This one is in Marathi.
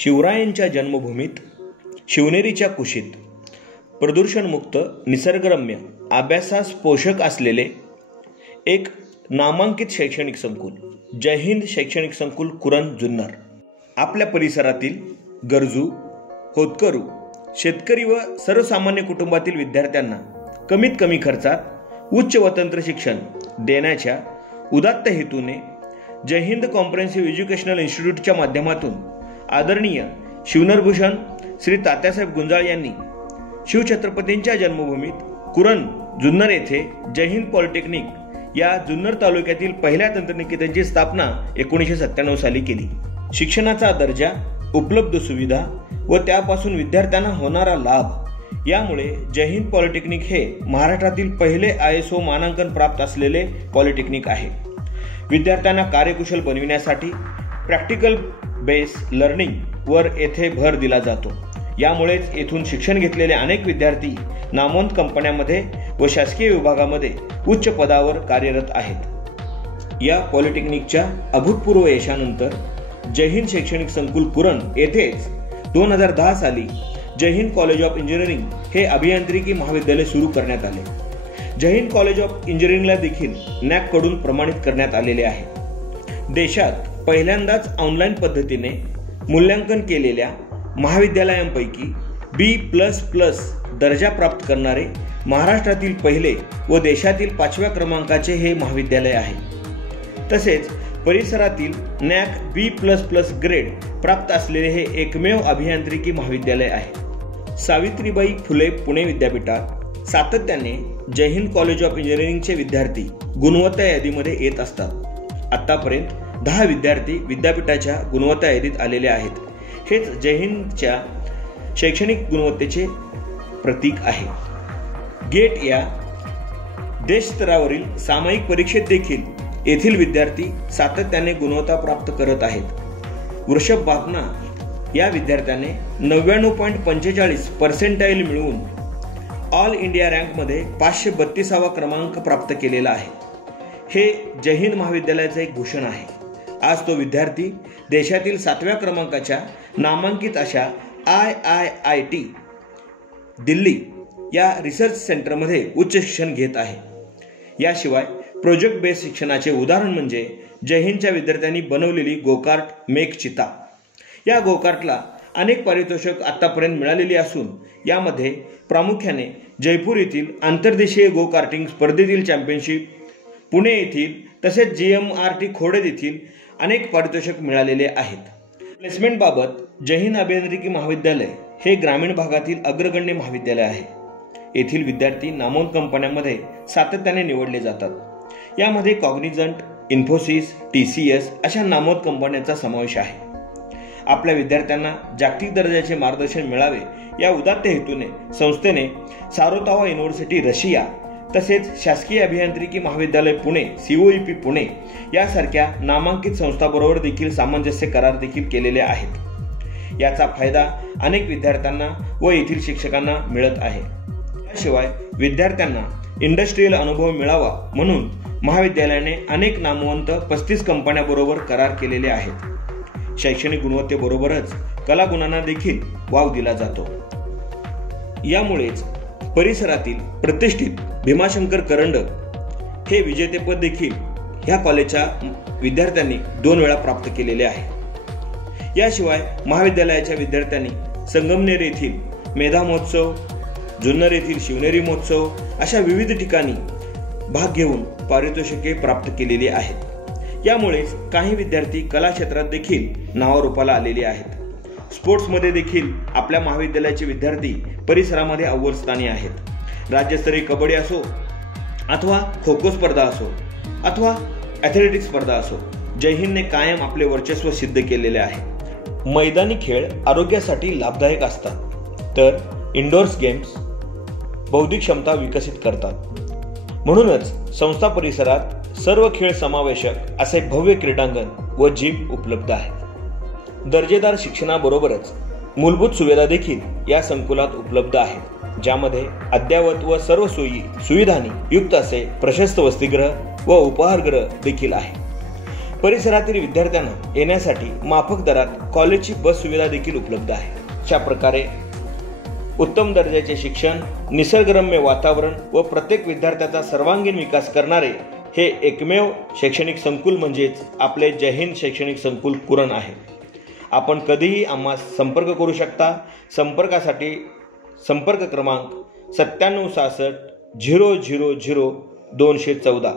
शिवरायांच्या जन्मभूमीत शिवनेरीच्या कुशीत प्रदूषणमुक्त निसर्गरम्य अभ्यासास पोषक असलेले एक नामांकित शैक्षणिक संकुल जय हिंद शैक्षणिक संकुल कुरण जुन्नर आपल्या परिसरातील गरजू, होतकरू, शेतकरी व सर्वसामान्य कुटुंबातील विद्यार्थ्यांना कमीत कमी खर्चात उच्च व तंत्र शिक्षण देण्याच्या उदात्त हेतूने जय हिंद कॉम्प्रेहेन्सिव्ह एज्युकेशनल इन्स्टिट्यूटच्या माध्यमातून आदरणीय शिवनरभूषण श्री तात्यासाहेब गुंजाळ यांनी शिवछत्रपतींच्या जन्मभूमीत कुरण जुन्नर येथे जय हिंद पॉलिटेक्निक या जुन्नर तालुक्यातील पहिल्या तंत्रनिकेतनची स्थापना 1997 साली केली. शिक्षणाचा दर्जा, उपलब्ध सुविधा व त्यापासून विद्यार्थ्यांना होणारा लाभ यामुळे जय हिंद पॉलिटेक्निक हे महाराष्ट्रातील पहिले ISO मानांकन प्राप्त असलेले पॉलिटेक्निक आहे. विद्यार्थ्यांना कार्यकुशल बनविण्यासाठी प्रॅक्टिकल बेस लर्निंग वर येथे भर दिला जातो. यामुळेच येथून शिक्षण घेतलेले अनेक विद्यार्थी नामवंत कंपन्यांमध्ये व शासकीय विभागामध्ये उच्च पदावर कार्यरत आहेत. या पॉलिटेक्निकच्या अभूतपूर्व यशानंतर जय हिंद शैक्षणिक संकुल कुरण येथेच 2010 साली जय हिंद कॉलेज ऑफ इंजिनिअरिंग हे अभियांत्रिकी महाविद्यालय सुरू करण्यात आले. जय हिंद कॉलेज ऑफ इंजिनिअरिंगला देखील NAAC कडून प्रमाणित करण्यात आलेले आहे. देशात पहिल्यांदाच ऑनलाईन पद्धतीने मूल्यांकन केलेल्या महाविद्यालयांपैकी B++ दर्जा प्राप्त करणारे महाराष्ट्रातील पहिले व देशातील 5व्या क्रमांकाचे हे महाविद्यालय आहे. तसेच परिसरातील NAAC B++ ग्रेड प्राप्त असलेले हे एकमेव अभियांत्रिकी महाविद्यालय आहे. सावित्रीबाई फुले पुणे विद्यापीठात सातत्याने जय हिंद कॉलेज ऑफ इंजिनिअरिंगचे विद्यार्थी गुणवत्ता यादीमध्ये येत असतात. आतापर्यंत 10 विद्यार्थी विद्यापीठाच्या गुणवत्ता यादीत आलेले आहेत. हेच जय हिंदच्या शैक्षणिक गुणवत्तेचे प्रतीक आहे. गेट या देशस्तरावरील सामायिक परीक्षेत देखील येथील विद्यार्थी सातत्याने गुणवत्ता प्राप्त करत आहेत. वृषभ बापना या विद्यार्थ्याने 99.45% मिळवून ऑल इंडिया रँकमध्ये 532वा क्रमांक प्राप्त केलेला आहे. हे जय हिंद महाविद्यालयाचे एक भूषण आहे. आज तो विद्यार्थी देशातील 7व्या क्रमांकाच्या नामांकित अशा IIIT दिल्ली या रिसर्च सेंटरमध्ये उच्च शिक्षण घेत आहे. याशिवाय प्रोजेक्ट बेस्ड शिक्षणाचे उदाहरण म्हणजे जय हिंदच्या विद्यार्थ्यांनी बनवलेली गोकार्ट मेक चिता. या गोकार्टला अनेक पारितोषिक आतापर्यंत मिळालेली असून यामध्ये प्रामुख्याने जयपूर येथील आंतरदेशीय गोकार्टिंग स्पर्धेतील चॅम्पियनशिप, पुणे येथील तसेच GMRT खोडद येथील अनेक पारितोषिक मिळालेले आहेत. प्लेसमेंट बाबत जय हिंद अभियांत्रिकी महाविद्यालय हे ग्रामीण भागातील अग्रगण्य महाविद्यालय आहे. येथील विद्यार्थी नामवंत कंपन्यांमध्ये सातत्याने निवडले जातात. यामध्ये कॉग्निझंट, इन्फोसिस, TCS अशा नामवंत कंपन्यांचा समावेश आहे. आपल्या विद्यार्थ्यांना जागतिक दर्जाचे मार्गदर्शन मिळावे या उदात्त हेतूने संस्थेने सारोतावा युनिव्हर्सिटी रशिया तसेच शासकीय अभियांत्रिकी महाविद्यालय पुणे COEP पुणे यासारख्या नामांकित संस्थांबरोबर देखील सामंजस्य करार देखील केलेले आहेत. याचा फायदा अनेक विद्यार्थ्यांना व येथील शिक्षकांना मिळत आहे. याशिवाय विद्यार्थ्यांना इंडस्ट्रियल अनुभव मिळावा म्हणून महाविद्यालयाने अनेक नामवंत 35 कंपन्यांबरोबर करार केलेले आहेत. शैक्षणिक गुणवत्तेबरोबरच कलागुणांना देखील वाव दिला जातो. यामुळेच परिसरातील प्रतिष्ठित भीमाशंकर करंडक हे विजेतेपद देखील ह्या कॉलेजच्या विद्यार्थ्यांनी 2 वेळा प्राप्त केलेले आहे. याशिवाय महाविद्यालयाच्या विद्यार्थ्यांनी संगमनेर येथील मेधा महोत्सव, जुन्नर येथील शिवनेरी महोत्सव अशा विविध ठिकाणी भाग घेऊन पारितोषिके प्राप्त केलेली आहेत. यामुळेच काही विद्यार्थी कला क्षेत्रात देखील नावारूपाला आलेले आहेत. स्पोर्ट्समध्ये देखील आपल्या महाविद्यालयाचे विद्यार्थी परिसरामध्ये अव्वल स्थानी आहेत. राज्यस्तरीय कबड्डी असो अथवा खो खो स्पर्धा असो अथवा ॲथलेटिक्स स्पर्धा असो, जय हिंदने कायम आपले वर्चस्व सिद्ध केलेले आहे. मैदानी खेळ आरोग्यासाठी लाभदायक असतात तर इंडोर्स गेम्स बौद्धिक क्षमता विकसित करतात. म्हणूनच संस्था परिसरात सर्व खेळ समावेशक असे भव्य क्रीडांगण व जिम उपलब्ध आहे. दर्जेदार शिक्षणाबरोबरच मूलभूत सुविधा देखील या संकुलात उपलब्ध आहेत. ज्यामध्ये अद्ययावत व सर्व सुविधांनी युक्त असे प्रशस्त वसतिगृह व उपहारगृह देखील आहे. परिसरातील विद्यार्थ्यांना येण्यासाठी माफक दरात कॉलेजची बस सुविधा देखील उपलब्ध आहे. अशा प्रकारे उत्तम दर्जाचे शिक्षण, निसर्गरम्य वातावरण व प्रत्येक विद्यार्थ्याचा सर्वांगीण विकास करणारे हे एकमेव शैक्षणिक संकुल म्हणजेच आपले जय हिंद शैक्षणिक संकुल कुरण आहे. आपण कधीही आम्हास संपर्क करू शकता. संपर्कासाठी संपर्क क्रमांक 9766 000 214.